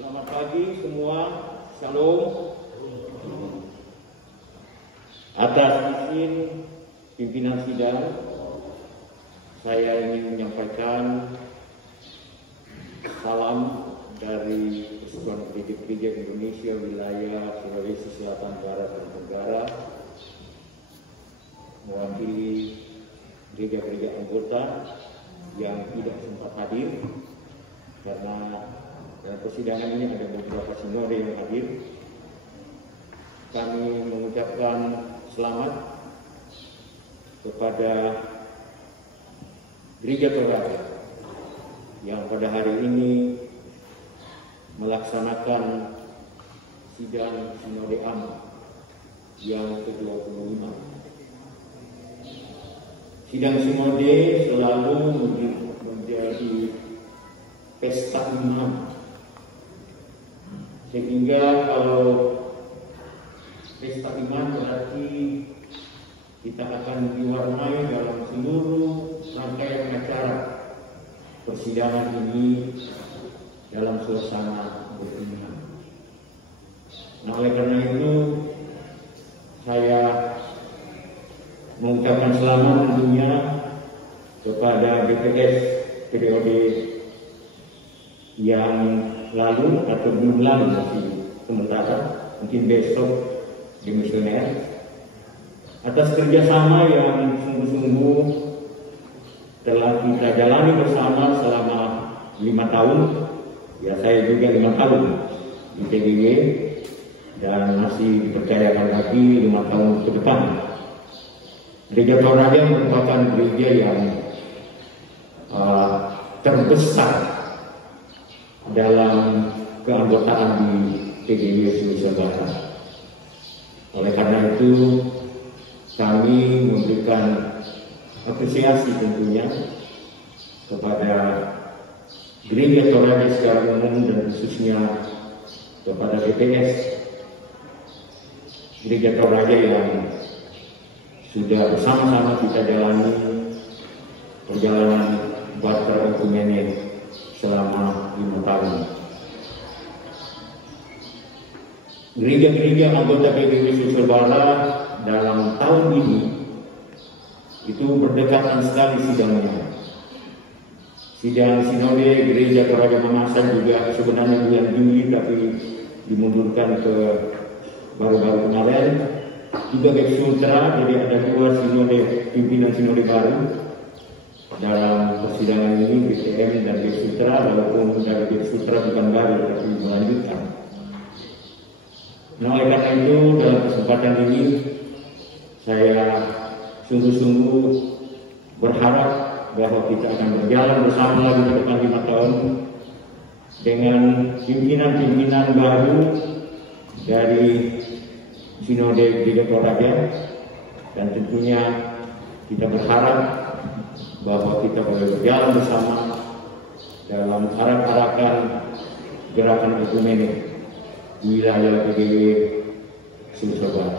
Selamat pagi semua, Shalom. Atas izin pimpinan sidang, saya ingin menyampaikan salam dari Persatuan Gereja Indonesia wilayah Sulawesi Selatan, Barat, dan Tenggara, mewakili gereja-gereja anggota yang tidak sempat hadir karena dalam persidangan ini ada beberapa sinode yang hadir. Kami mengucapkan selamat kepada Gereja Toraja yang pada hari ini melaksanakan sidang Sinode Am yang ke-25. Sidang Sinode selalu menjadi pesta iman, sehingga kalau pesta iman berarti kita akan diwarnai dalam seluruh rangkaian acara persidangan ini dalam suasana beriman. Nah, oleh karena itu saya mengucapkan selamat tentunya kepada BPS periode yang lalu atau belum lalu, masih sementara, mungkin besok dimisioner, atas kerjasama yang sungguh-sungguh telah kita jalani bersama selama 5 tahun. Ya, saya juga 5 tahun di TGW dan masih dipercayakan lagi 5 tahun ke depan. Gereja Toraja merupakan gereja yang terbesar dalam keanggotaan di TGW Sulawesi Barat. Oleh karena itu kami memberikan apresiasi tentunya kepada Gereja Toraja secara umum dan khususnya kepada BPS Gereja Toraja yang sudah bersama-sama kita jalani perjalanan Barter Ekumenik selama 5 tahun. Gereja-gereja anggota PGW Sulawesi Barat dalam tahun ini itu berdekatan sekali sidangnya. Sidang Sinode Gereja Toraja Mamasan juga sebenarnya bulan Juli, tapi dimundurkan ke baru-baru kemarin. Juga Beb Sutra, jadi ada 2 sinode, pimpinan sinode baru dalam persidangan ini, BTM dan Beb Sutra, walaupun dari Beb Sutra bukan baru tapi melanjutkan. Nah, oleh karena itu dalam kesempatan ini saya sungguh-sungguh berharap bahwa kita akan berjalan bersama lagi ke depan 5 tahun dengan pimpinan-pimpinan baru dari Sinode Gereja Toraja, dan tentunya kita berharap bahwa kita boleh berjalan bersama dalam arak-arakan gerakan ekumenik wilayah PGW Sulawesi Barat.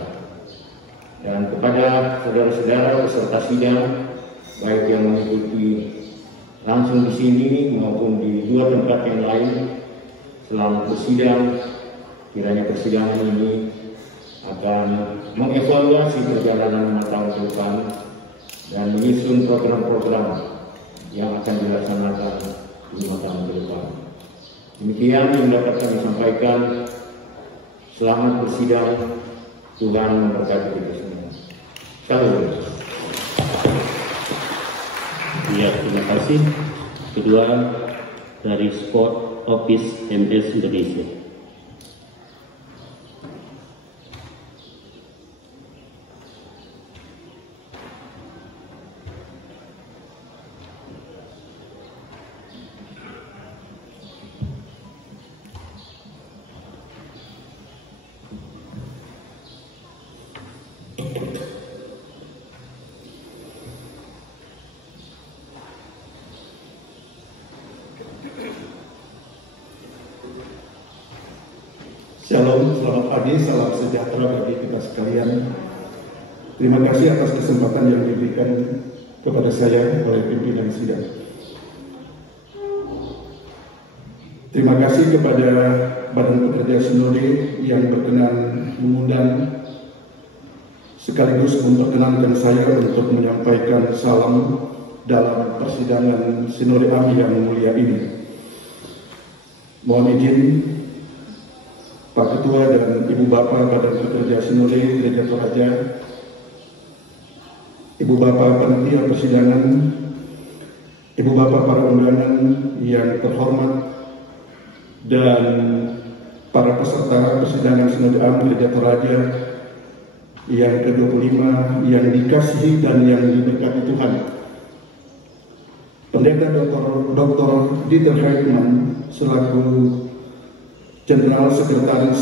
Dan kepada saudara-saudara peserta sidang, baik yang mengikuti langsung di sini maupun di 2 tempat yang lain selama persidang, kiranya persidangan ini akan mengevaluasi perjalanan 5 tahun ke depan dan menyusun program-program yang akan dilaksanakan 5 tahun ke depan. Demikian yang dapat kami sampaikan. Selamat bersidang. Tuhan memberkati kita semua. Shalom. Ya, terima kasih. Kedua dari Sport Office MS Indonesia. Shalom, selamat pagi, salam sejahtera bagi kita sekalian. Terima kasih atas kesempatan yang diberikan kepada saya oleh pimpinan sidang. Terima kasih kepada Badan Pekerja Sinode yang berkenan mengundang sekaligus memperkenankan saya untuk menyampaikan salam dalam persidangan Sinode AMI yang mulia ini. Mohon izin Pak Ketua dan Ibu Bapak Badan Pekerja Sinode Gereja Toraja, Ibu Bapak panitia persidangan, Ibu Bapak para undangan yang terhormat, dan para peserta persidangan Sinode AMI Gereja Toraja yang ke-25 yang dikasihi dan yang diberkati Tuhan. Pendeta Dr. Dieter Heitmann selaku Jenderal Sekretaris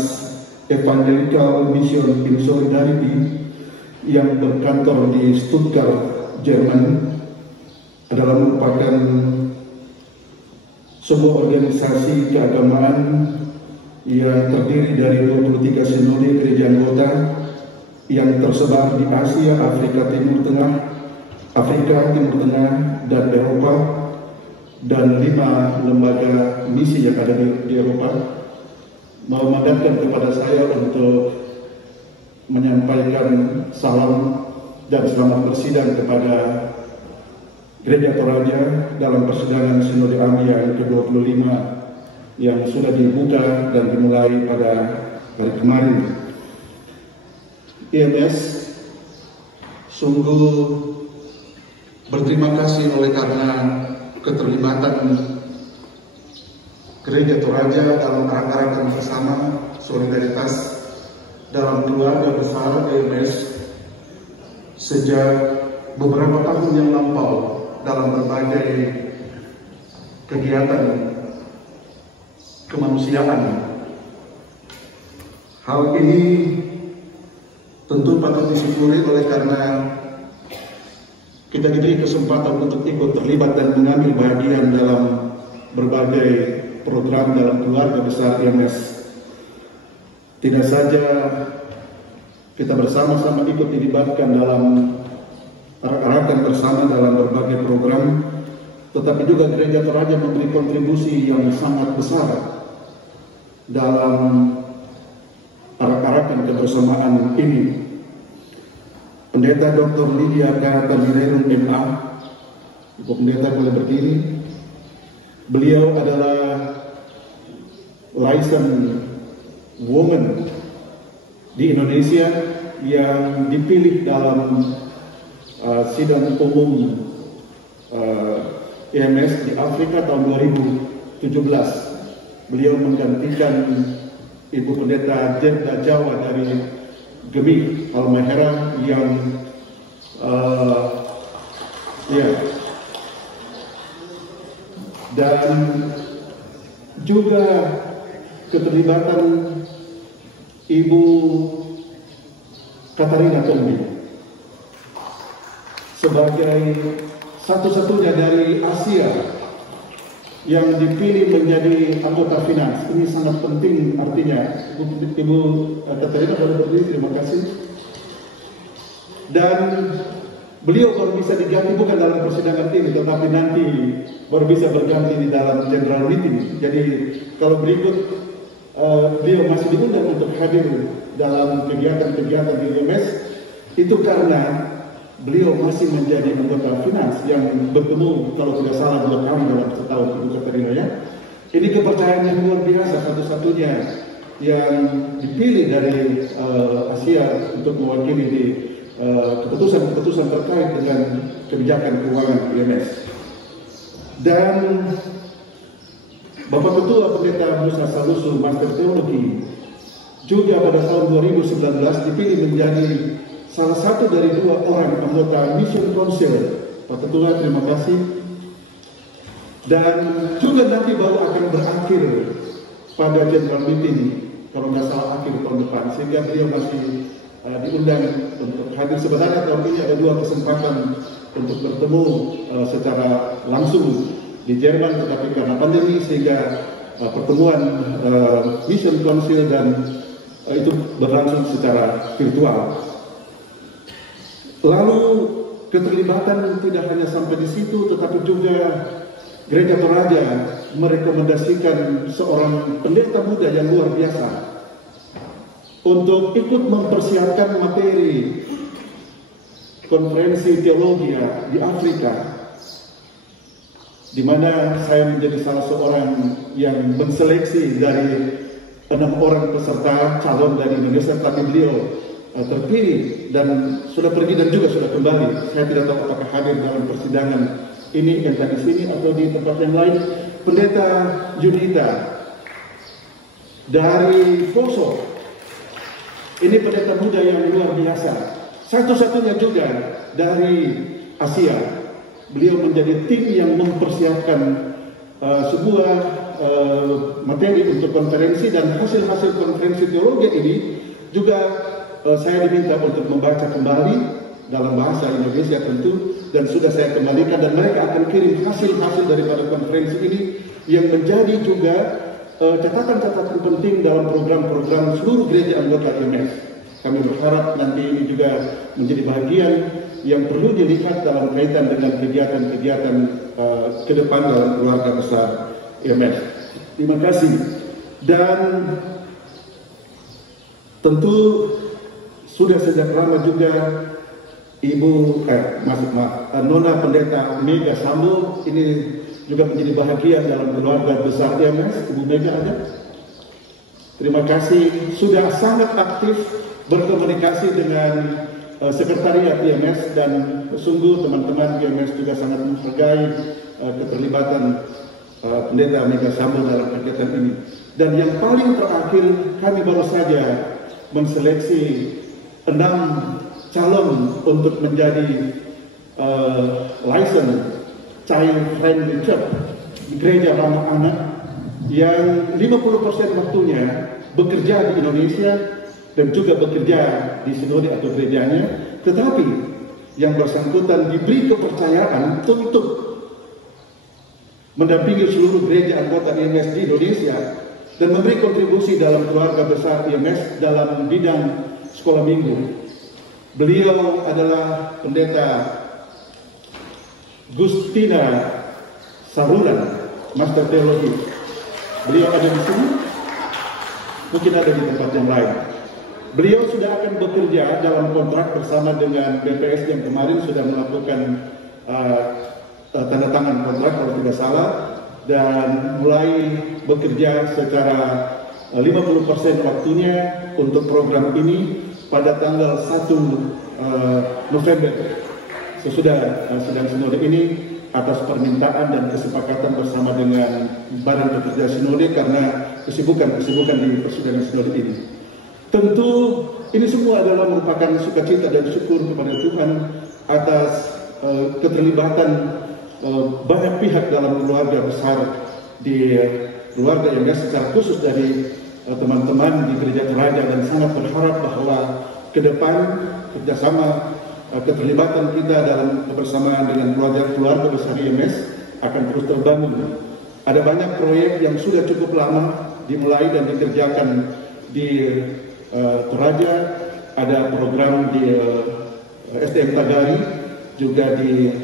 Evangelical Mission in Solidarity yang berkantor di Stuttgart, Jerman, adalah merupakan sebuah organisasi keagamaan yang terdiri dari 23 sinode gereja anggota yang tersebar di Asia, Afrika Timur Tengah, dan Eropa, dan 5 lembaga misi yang ada di Eropa, memandatkan kepada saya untuk menyampaikan salam dan selamat bersidang kepada Gereja Toraja dalam persidangan Sinode AMI yang ke-25 yang sudah dibuka dan dimulai pada hari kemarin. IMS sungguh berterima kasih oleh karena keterlibatan Gereja Toraja dalam arak-arakan bersama solidaritas dalam keluarga besar IMS sejak beberapa tahun yang lampau dalam berbagai kegiatan kemanusiaan. Hal ini tentu patut disyukuri oleh karena kita diberi kesempatan untuk ikut terlibat dan mengambil bagian dalam berbagai program dalam keluarga besar IMS. Tidak saja kita bersama-sama ikut dilibatkan dalam arak-arakan bersama dalam berbagai program, tetapi juga Gereja Toraja memberi kontribusi yang sangat besar dalam arak-arakan kebersamaan ini. Pendeta Dr. Lydia K. Tamirerun MA, Ibu Pendeta boleh berdiri. Beliau adalah licensed woman di Indonesia yang dipilih dalam sidang umum IMS di Afrika tahun 2017. Beliau menggantikan Ibu Pendeta Jeddah Jawa dari Gemi Halmahera yang dan juga keterlibatan Ibu Katarina Tombi sebagai satu-satunya dari Asia yang dipilih menjadi anggota finans. Ini sangat penting artinya. Ibu Katarina boleh berdiri, terima kasih. Dan beliau baru bisa diganti bukan dalam persidangan ini, tetapi nanti baru bisa berganti di dalam general meeting. Jadi kalau berikut beliau masih diundang untuk hadir dalam kegiatan-kegiatan di IMS, itu karena beliau masih menjadi anggota finans yang bertemu kalau tidak salah 2 kali dalam setahun, Ibu Katarina ya. Ini kepercayaan yang luar biasa, satu-satunya yang dipilih dari Asia untuk mewakili di keputusan-keputusan terkait dengan kebijakan keuangan IMS. Dan Bapak Ketua Pendeta Musa Salusu, Master Teologi, juga pada tahun 2019 dipilih menjadi salah satu dari 2 orang anggota Mission Council. Pak Ketua, terima kasih. Dan juga nanti baru akan berakhir pada general meeting, kalau nggak salah akhir tahun depan, sehingga beliau masih diundang untuk hadir. Sebenarnya tahun ini ada 2 kesempatan untuk bertemu secara langsung di Jerman, tetapi karena pandemi sehingga pertemuan Mission Council dan itu berlangsung secara virtual. Lalu keterlibatan tidak hanya sampai di situ, tetapi juga Gereja Toraja merekomendasikan seorang pendeta muda yang luar biasa untuk ikut mempersiapkan materi konferensi teologi di Afrika, di mana saya menjadi salah seorang yang menseleksi dari 6 orang peserta calon dari Indonesia, tapi beliau terpilih dan sudah pergi dan juga sudah kembali. Saya tidak tahu apakah hadir dalam persidangan ini yang tadi sini atau di tempat yang lain. Pendeta Yunita dari Poso, ini pendeta muda yang luar biasa, satu-satunya juga dari Asia. Beliau menjadi tim yang mempersiapkan sebuah materi untuk konferensi, dan hasil-hasil konferensi teologi ini juga saya diminta untuk membaca kembali dalam bahasa Indonesia tentu, dan sudah saya kembalikan, dan mereka akan kirim hasil-hasil daripada konferensi ini yang menjadi juga catatan-catatan penting dalam program-program seluruh gereja anggota IMS. Kami berharap nanti ini juga menjadi bagian yang perlu dilihat dalam kaitan dengan kegiatan-kegiatan ke depan dalam keluarga besar IMS. Terima kasih. Dan tentu sudah sejak lama juga Nona Pendeta Mega Sambo ini juga menjadi bahagia dalam keluarga besar IMS. Ibu Mega ada? Terima kasih, sudah sangat aktif berkomunikasi dengan sekretariat IMS, dan sungguh teman-teman IMS juga sangat menghargai keterlibatan Pendeta Mega Sambo dalam kegiatan ini. Dan yang paling terakhir, kami baru saja menseleksi 6 calon untuk menjadi license child friendly church di gereja ramah anak, yang 50% waktunya bekerja di Indonesia dan juga bekerja di sinode atau gerejanya, tetapi yang bersangkutan diberi kepercayaan untuk mendampingi seluruh gereja anggota IMS di Indonesia dan memberi kontribusi dalam keluarga besar IMS dalam bidang sekolah minggu. Beliau adalah Pendeta Gustina Sarulan, Master Teologi. Beliau ada di sini, mungkin ada di tempat yang lain. Beliau sudah akan bekerja dalam kontrak bersama dengan BPS yang kemarin sudah melakukan tanda tangan kontrak kalau tidak salah, dan mulai bekerja secara 50% waktunya untuk program ini pada tanggal 1 November sesudah sidang sinode ini, atas permintaan dan kesepakatan bersama dengan Badan Pekerja Sinode karena kesibukan di persidangan sinode ini. Tentu ini semua adalah merupakan sukacita dan syukur kepada Tuhan atas keterlibatan banyak pihak dalam keluarga besar di keluarga yang secara khusus dari teman-teman di Gereja Toraja, dan sangat berharap bahwa ke depan kerjasama keterlibatan kita dalam kebersamaan dengan keluarga besar IMS akan terus terbangun. Ada banyak proyek yang sudah cukup lama dimulai dan dikerjakan di Toraja. Ada program di SDM Tagari, juga di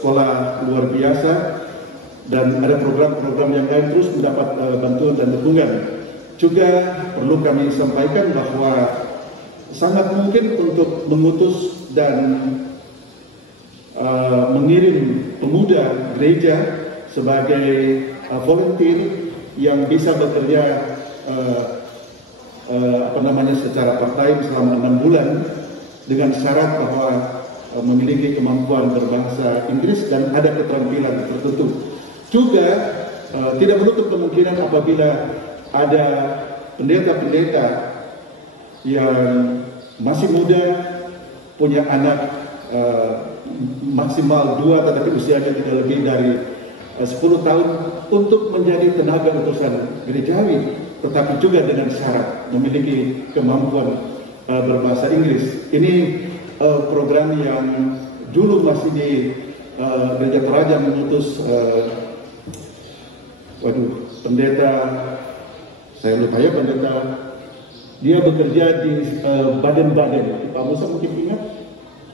sekolah luar biasa, dan ada program-program yang lain terus mendapat bantuan dan dukungan. Juga perlu kami sampaikan bahwa sangat mungkin untuk mengutus dan mengirim pemuda gereja sebagai volunteer yang bisa bekerja secara part-time selama 6 bulan dengan syarat bahwa memiliki kemampuan berbahasa Inggris dan ada keterampilan tertentu. Juga tidak menutup kemungkinan apabila ada pendeta-pendeta yang masih muda, punya anak maksimal 2 tetapi usianya tidak lebih dari 10 tahun, untuk menjadi tenaga utusan gerejawi, tetapi juga dengan syarat memiliki kemampuan berbahasa Inggris. Ini program yang dulu masih di Gereja Toraja mengutus pendeta, saya lupa ya pendeta, dia bekerja di Baden-Baden. Pak Musa mungkin ingat,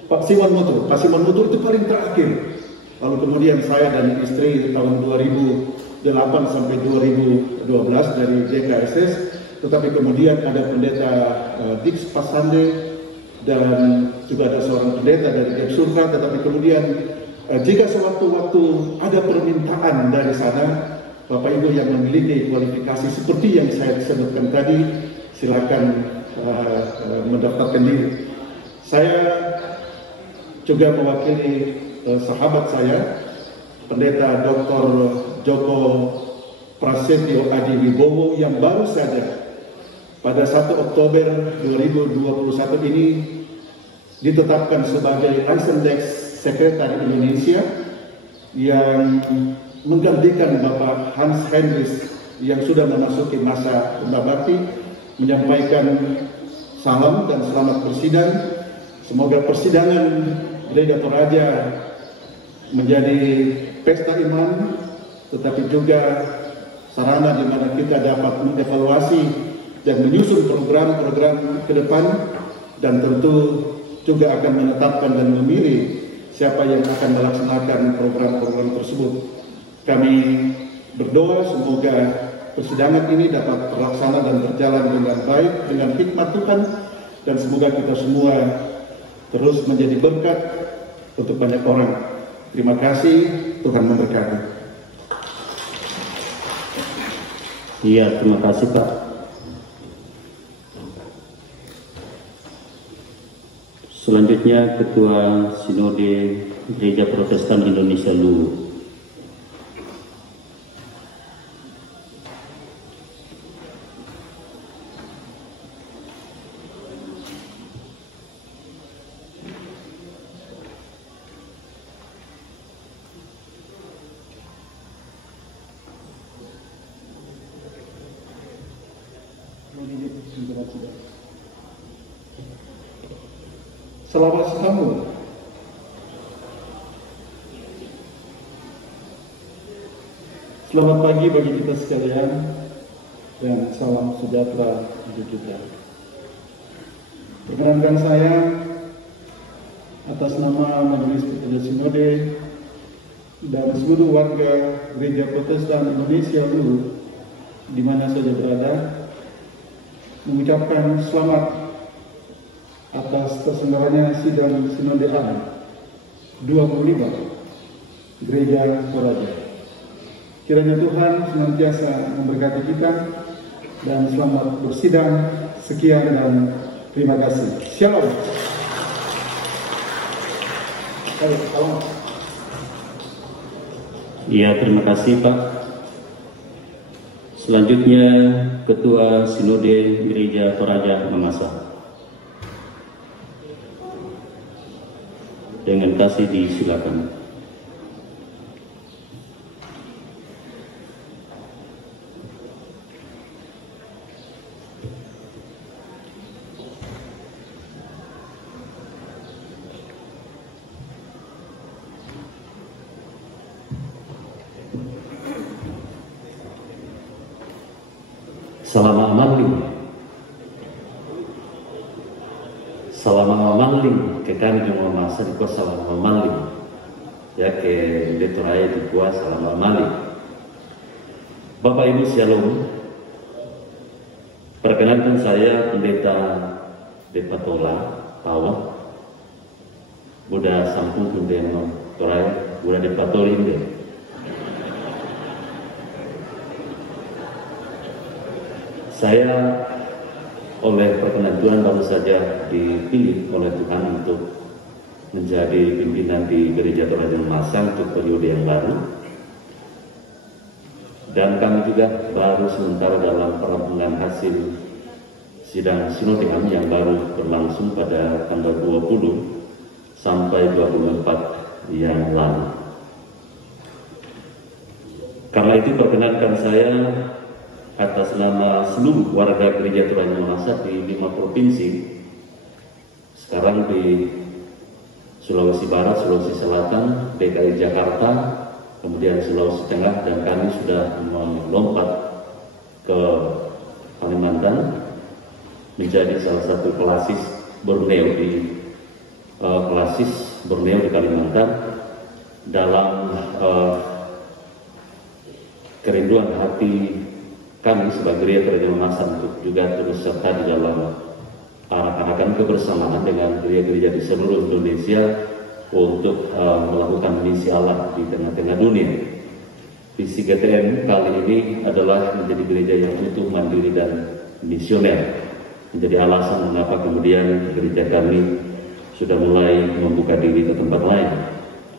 Pak Simon Mutur itu paling terakhir. lalu kemudian saya dan istri tahun 2008 sampai 2012 dari DKSS, tetapi kemudian ada pendeta Dix Pasande dan juga ada seorang pendeta dari Depsurka, tetapi kemudian jika sewaktu-waktu ada permintaan dari sana, Bapak Ibu yang memiliki kualifikasi seperti yang saya sebutkan tadi, silakan mendaftarkan diri. Saya juga mewakili sahabat saya, Pendeta Dr. Joko Prasetyo Adi Wibowo yang baru saja pada 1 Oktober 2021 ini ditetapkan sebagai Licensed Secretary Indonesia yang menggantikan Bapak Hans Hendris yang sudah memasuki masa bakti, menyampaikan salam dan selamat bersidang. Semoga persidangan Gereja Toraja menjadi pesta iman, tetapi juga sarana di mana kita dapat mengevaluasi dan menyusun program-program ke depan, dan tentu juga akan menetapkan dan memilih siapa yang akan melaksanakan program-program tersebut. Kami berdoa semoga persidangan ini dapat terlaksana dan berjalan dengan baik dengan hikmat Tuhan, dan semoga kita semua terus menjadi berkat untuk banyak orang. Terima kasih, Tuhan memberkati. Iya, terima kasih Pak. Selanjutnya Ketua Sinode Gereja Protestan Indonesia Luwu. Selamat sambut. Selamat pagi bagi kita sekalian dan salam sejahtera untuk kita. Perkenankan saya atas nama Majelis Ketua Sinode dan seluruh warga Gereja Protestan Indonesia Luwu di mana saja berada, mengucapkan selamat atas terselenggaranya sidang Sinode A 25 Gereja Toraja. Kiranya Tuhan senantiasa memberkati kita dan selamat bersidang. Sekian dan terima kasih. Shalom. Iya, terima kasih Pak. Selanjutnya Ketua Sinode Gereja Toraja Mamasa. Dengan kasih disilakan. Salam amaling kekan jumlah masa di kuasa salam amaling ya ke detoraya di kuasa salam amaling. Bapak Ibu Shalom, perkenalkan saya Pendeta Depatola Tawa Buddha Sampung Pendeno Toraya Buddha Depatolinde. Saya oleh perkenan Tuhan baru saja dipilih oleh Tuhan untuk menjadi pimpinan di Gereja Toraja Mamasa untuk periode yang baru, dan kami juga baru sementara dalam perampungan hasil sidang Sinode kami yang baru berlangsung pada tanggal 20 sampai 24 yang lalu. Karena itu perkenankan saya atas nama seluruh warga Gereja Toraja Mamasa di 5 provinsi, sekarang di Sulawesi Barat, Sulawesi Selatan, DKI Jakarta, kemudian Sulawesi Tengah, dan kami sudah melompat ke Kalimantan menjadi salah satu klasis Borneo di Kalimantan, dalam kerinduan hati kami sebagai gereja Raja Mamasa untuk juga terus serta di dalam arak-arakan kebersamaan dengan gereja-gereja di seluruh Indonesia untuk melakukan misi Allah di tengah-tengah dunia. Visi GTM kali ini adalah menjadi gereja yang utuh, mandiri, dan misioner. Menjadi alasan mengapa kemudian gereja kami sudah mulai membuka diri ke tempat lain.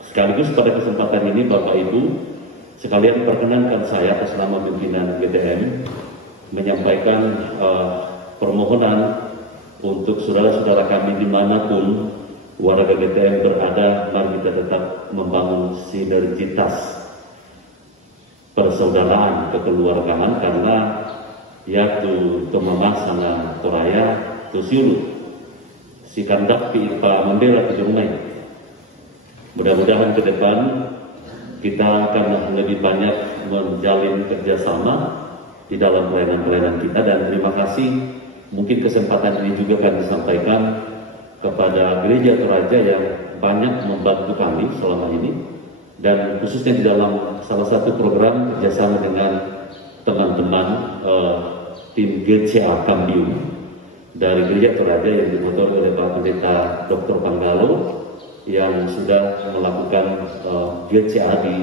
Sekaligus pada kesempatan ini Bapak Ibu sekalian perkenankan saya atas nama pimpinan GTM menyampaikan permohonan untuk saudara-saudara kami dimanapun warga GTM berada, mari kita tetap membangun sinergitas persaudaraan kekeluargaan, karena yaitu Tomama Toraya Tusiulu si kandak pi pa membela kejurunai. Mudah-mudahan ke depan kita akan lebih banyak menjalin kerjasama di dalam pelayanan-pelayanan kita, dan terima kasih. Mungkin kesempatan ini juga kami sampaikan kepada Gereja Toraja yang banyak membantu kami selama ini, dan khususnya di dalam salah satu program kerjasama dengan teman-teman tim GCA Kambium dari Gereja Toraja yang dimotor oleh Pak Pendeta Dr. Panggalo yang sudah melakukan GCA di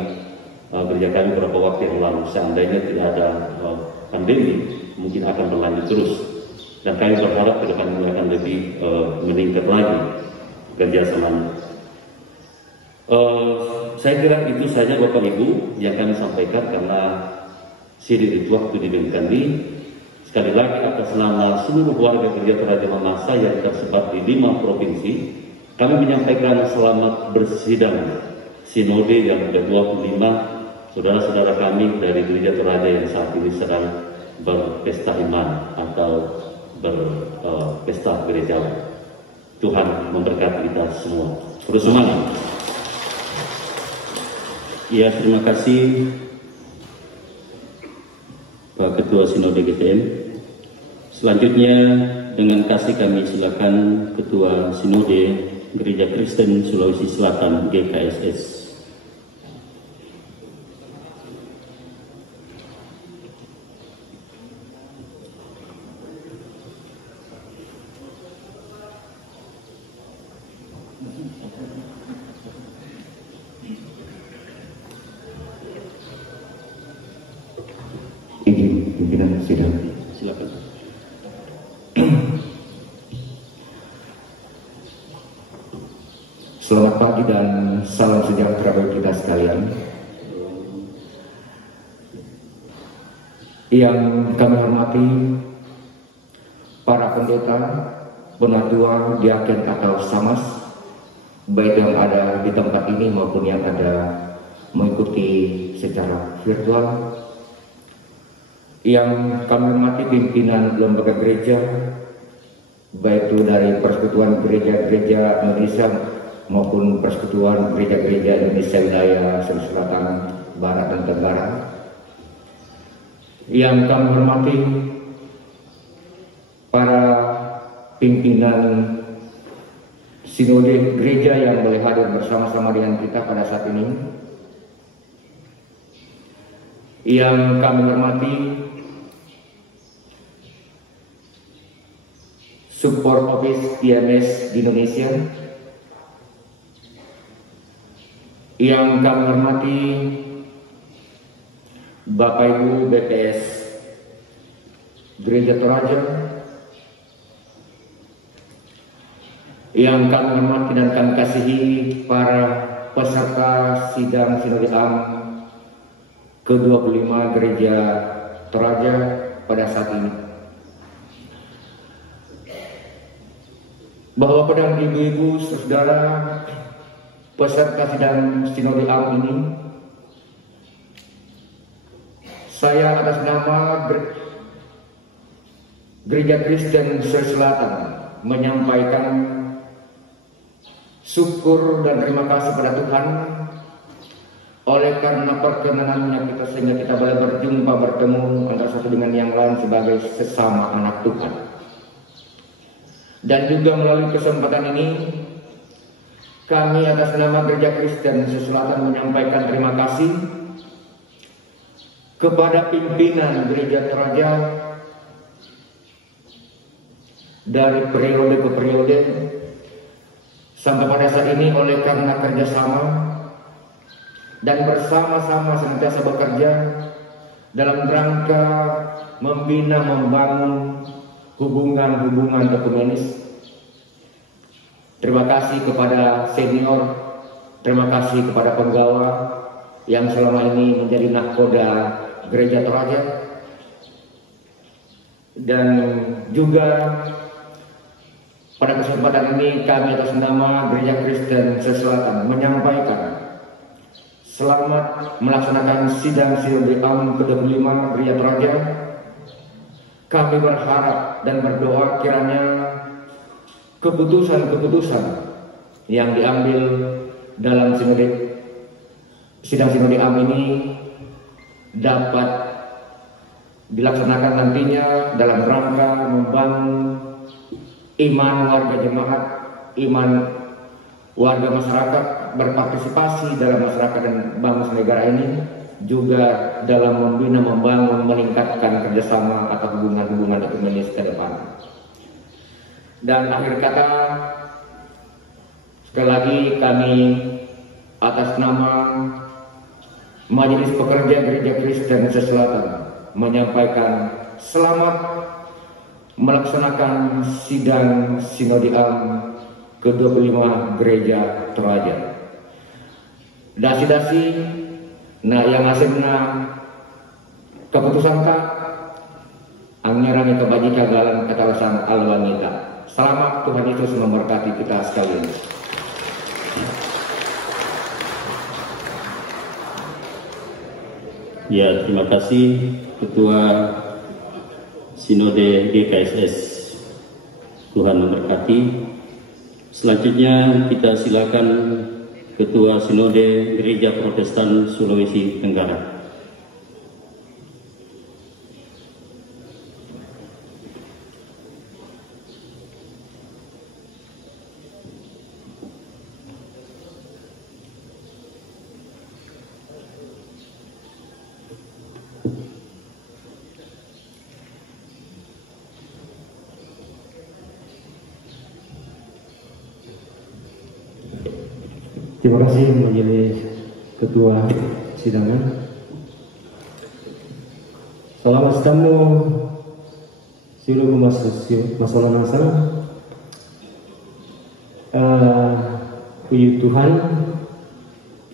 gereja kami beberapa waktu yang lalu. Seandainya tidak ada pandemi, mungkin akan berlanjut terus. Dan kami berharap ke depan ini akan lebih meningkat lagi kerjasama. Saya kira itu saja Bapak Ibu yang kami sampaikan, karena sedikit waktu diberikan ini. Sekali lagi atas nama seluruh warga Gereja Raja Mamasa yang tersebar di 5 provinsi, kami menyampaikan selamat bersidang Sinode yang ke-25 saudara-saudara kami dari Gereja Toraja yang saat ini sedang berpesta iman atau berpesta gereja. Tuhan memberkati kita semua. Terus semangat. Ya, terima kasih Pak Ketua Sinode GTM. Selanjutnya dengan kasih kami silakan Ketua Sinode Gereja Kristen Sulawesi Selatan GKSS. Izin pimpinan sidang. Silakan. Selamat pagi dan salam sejahtera bagi kita sekalian. Yang kami hormati para pendeta, penatua, diaken atau samas, baik yang ada di tempat ini maupun yang ada mengikuti secara virtual. Yang kami hormati pimpinan lembaga gereja, baik itu dari Persekutuan Gereja-Gereja Indonesia maupun Persekutuan Gereja-Gereja Indonesia wilayah Sulawesi Selatan, Barat dan Tenggara. Yang kami hormati para pimpinan sinode gereja yang boleh hadir bersama-sama dengan kita pada saat ini. Yang kami hormati Support Office IMS di Indonesia. Yang kami hormati Bapak Ibu BPS Gereja Toraja. Yang kami hormati dan kami kasihi para peserta sidang Sinode Am ke-25 Gereja Toraja pada saat ini. Bahwa pada ibu-ibu, saudara, peserta sidang Sinode Am ini, saya atas nama Gereja Kristen Sulawesi Selatan menyampaikan syukur dan terima kasih pada Tuhan oleh karena perkenanannya kita sehingga kita boleh berjumpa, bertemu antara satu dengan yang lain sebagai sesama anak Tuhan. Dan juga melalui kesempatan ini kami atas nama Gereja Kristen Selatan menyampaikan terima kasih kepada pimpinan Gereja Toraja dari periode ke periode sampai pada saat ini oleh karena kerjasama dan bersama-sama senantiasa bekerja dalam rangka membina, membangun hubungan-hubungan ekumenis. Terima kasih kepada senior, terima kasih kepada penggawa yang selama ini menjadi nahkoda Gereja Toraja, dan juga pada kesempatan ini kami atas nama Gereja Kristen Selatan menyampaikan selamat melaksanakan sidang Sinode Am ke-25 Gereja Toraja. Kami berharap dan berdoa kiranya keputusan-keputusan yang diambil dalam sidang Sinode Am ini dapat dilaksanakan nantinya dalam rangka membangun iman warga jemaat, iman warga masyarakat berpartisipasi dalam masyarakat dan bangsa negara ini, juga dalam membina, membangun, meningkatkan kerjasama atau hubungan-hubungan ekumenis ke depan. Dan akhir kata, sekali lagi kami atas nama Majelis Pekerja Gereja Kristen Selatan menyampaikan selamat melaksanakan sidang Sinode Am ke-25 Gereja Toraja. Dasi-dasi nah yang asimna keputusan kak anggaran kebajikan dalam ketalasan alwanita. Selamat, Tuhan Yesus memberkati kita sekalian. Ya, terima kasih Ketua Sinode GKSS. Tuhan memberkati. Selanjutnya kita silakan Ketua Sinode Gereja Protestan Sulawesi Tenggara. Terima kasih Majelis Ketua Sidangan. Selamat tamu seluruh masalah puji Tuhan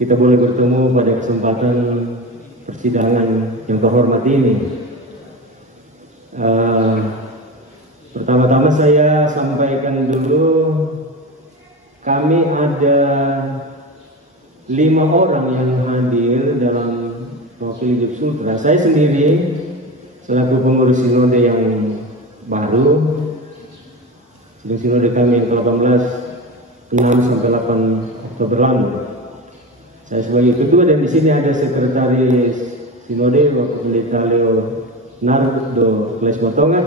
kita boleh bertemu pada kesempatan persidangan yang terhormat ini. Pertama-tama saya sampaikan dulu, kami ada 5 orang yang hadir dalam wakil hidup Sultra. Saya sendiri selaku pengurus sinode yang baru, sinode kami yang ke-18 6 sampai 8 Oktober lalu. Saya sebagai ketua, dan di sini ada sekretaris sinode Bapak Pendeta Leonardo Kles Botonga,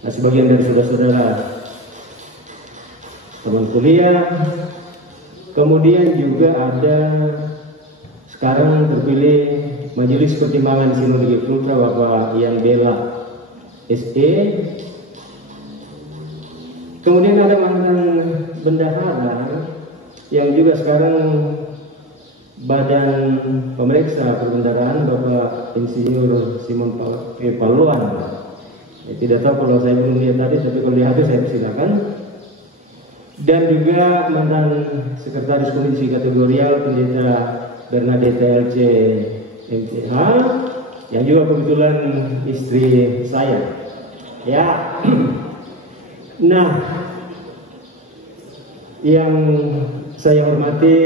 nah, sebagian dari saudara-saudara teman kuliah. Kemudian juga ada sekarang terpilih Majelis Pertimbangan Sinode Sultra Bapak Ian Bela SE. Kemudian ada mantan bendahara yang juga sekarang Badan Pemeriksa Perbendaharaan Bapak Insinyur Simon Paluan. Tidak tahu kalau saya belum lihat tadi, tapi kalau lihat itu saya persilakan. Dan juga mantan Sekretaris Komisi Kategorial Pendeta Bernadette LC MTH, yang juga kebetulan istri saya. Ya, nah, yang saya hormati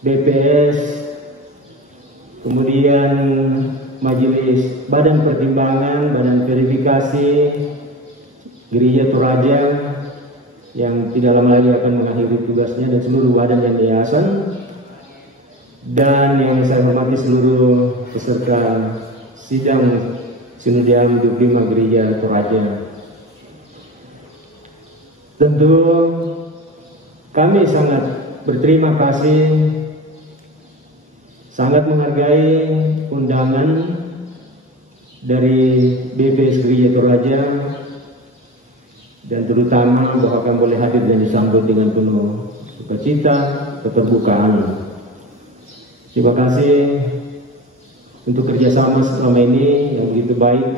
BPS, kemudian Majelis Badan Pertimbangan, Badan Verifikasi Gereja Toraja yang tidak lama lagi akan mengakhiri tugasnya, dan seluruh badan dan yayasan, dan yang saya hormati seluruh peserta sidang Sinode Am 25 Gereja Toraja. Tentu kami sangat berterima kasih, sangat menghargai undangan dari BPS Gereja Toraja, dan terutama bahwa kami boleh hadir dan disambut dengan penuh sukacita, keterbukaan. Terima kasih untuk kerjasama selama ini yang begitu baik.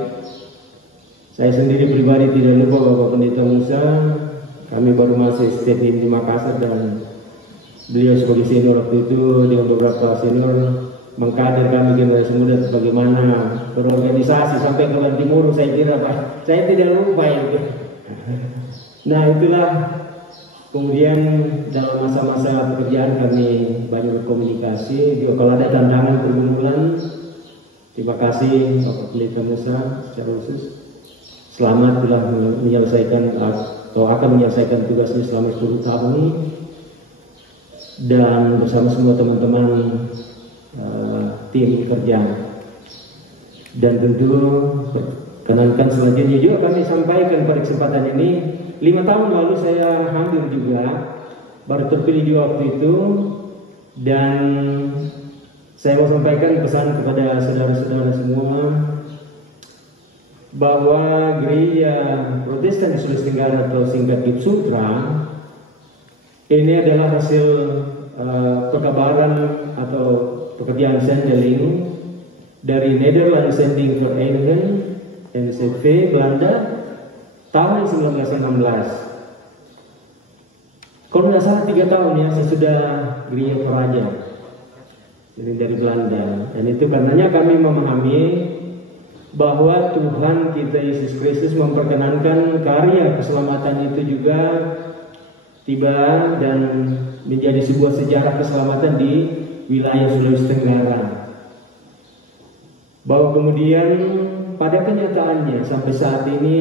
Saya sendiri pribadi tidak lupa Bapak Pendeta Musa. Kami baru masih stay di Makassar dan beliau sebagai senior waktu itu dengan beberapa senior mengkader kami generasi muda bagaimana berorganisasi sampai ke Timur. Saya kira Pak, saya tidak lupa itu. Nah itulah kemudian dalam masa-masa pekerjaan kami banyak berkomunikasi. Juga kalau ada tantangan pergumulan, terima kasih Bapak Pendeta Musa secara khusus. Selamat telah menyelesaikan atau akan menyelesaikan tugasnya selama 10 tahun ini, dan bersama semua teman-teman tim kerja. Dan tentu perkenankan selanjutnya juga kami sampaikan pada kesempatan ini, 5 tahun lalu saya hadir juga, baru terpilih juga waktu itu, dan saya mau sampaikan pesan kepada saudara-saudara semua bahwa Gereja Protestan di Sulawesi Tenggara atau singkat GIP Sultra ini adalah hasil perkabaran atau pekerjaan sandeling dari Netherlands Sending Vereniging NSV Belanda tahun 1916. Kalau tidak salah 3 tahun ya sesudah Gereja Toraja, jadi dari Belanda. Dan itu karenanya kami memahami bahwa Tuhan kita Yesus Kristus memperkenankan karya keselamatan itu juga tiba dan menjadi sebuah sejarah keselamatan di wilayah Sulawesi Tenggara. Bahwa kemudian pada kenyataannya sampai saat ini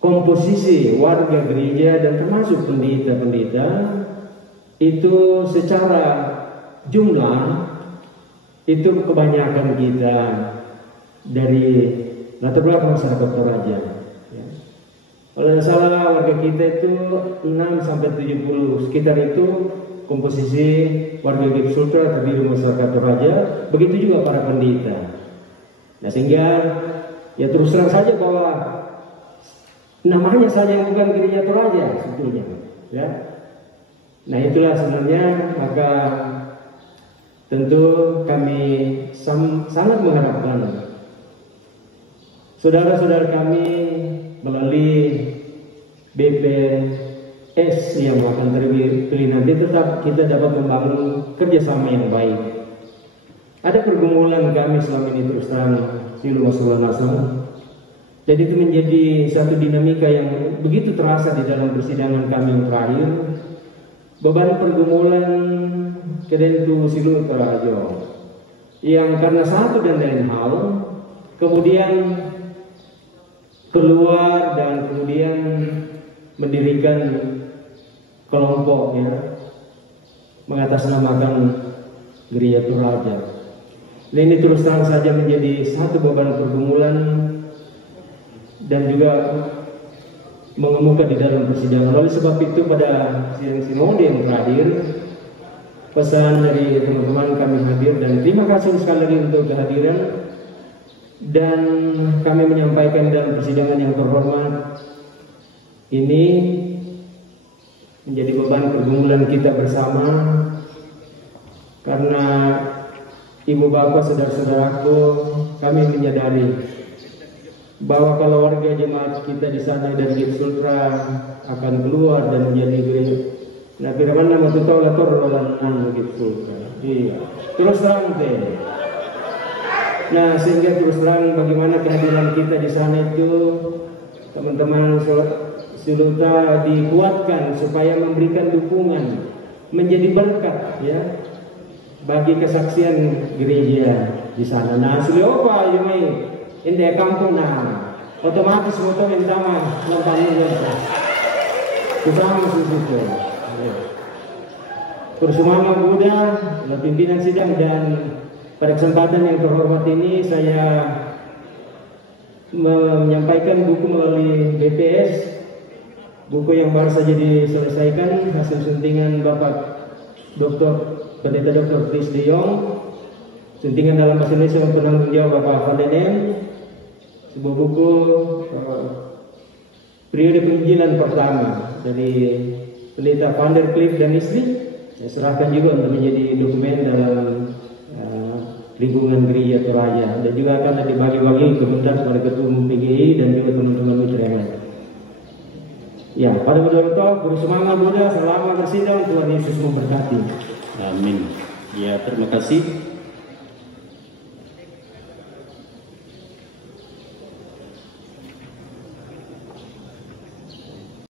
komposisi warga gereja dan termasuk pendeta-pendeta itu secara jumlah itu kebanyakan kita dari latar belakang masyarakat Toraja. Ya. Kalau tidak salah warga kita itu 6 sampai 70, sekitar itu komposisi warga GIP Sultra terdiri masyarakat Toraja, begitu juga para pendeta. Nah sehingga ya terus terang saja bahwa namanya saja yang bukan Gereja Toraja sebetulnya. Ya. Nah itulah sebenarnya, maka tentu kami sangat mengharapkan saudara-saudara kami melalui BPS yang akan terpilih nanti tetap kita dapat membangun kerjasama yang baik. Ada pergumulan kami selama ini terus terang silu masalah. Jadi itu menjadi satu dinamika yang begitu terasa di dalam persidangan kami yang terakhir. Beban pergumulan kedentu silu Toraja yang karena satu dan lain hal kemudian keluar dan kemudian mendirikan kelompok ya mengatasnamakan Gereja Toraja. Nah, ini terus terang saja menjadi satu beban pergumulan dan juga mengemuka di dalam persidangan. Oleh sebab itu pada sidang sinode yang terakhir pesan dari teman-teman kami hadir dan terima kasih sekali lagi untuk kehadiran, dan kami menyampaikan dalam persidangan yang terhormat ini menjadi beban pergumulan kita bersama, karena ibu bapak saudara-saudaraku, kami menyadari bahwa kalau warga jemaat kita di sana dari GIP Sultra akan keluar dan menjadi gereja. Nah, firman nama tu tahu lah torlan gitu. Iya. Terus terang deh. Nah, sehingga terus terang bagaimana kehadiran kita di sana itu teman-teman Sulta dikuatkan supaya memberikan dukungan, menjadi berkat ya bagi kesaksian gereja di sana. Nah, Suliopa Yumai Indah kampung nah otomatis moto sama nampaknya sama situ. Bersama Buddha, pimpinan sidang, dan pada kesempatan yang terhormat ini saya menyampaikan buku melalui BPS buku yang baru saja diselesaikan hasil suntingan Bapak Pendeta Dr. Chris De Jong, suntingan dalam bahasa Indonesia yang penanggung jawab Bapak Van Den, sebuah buku periode penginjilan pertama dari Pendeta Van der Cliff dan istri. Saya serahkan juga untuk menjadi dokumen dalam lingkungan gereja Toraja, dan juga akan dibagi-bagi kebetulan kepada ketua umum PGI dan juga teman-teman mitra yang lain. Ya, pada Buddha bersemangat Buddha, selamat bersidang, Tuhan Yesus memberkati. Amin. Ya, terima kasih.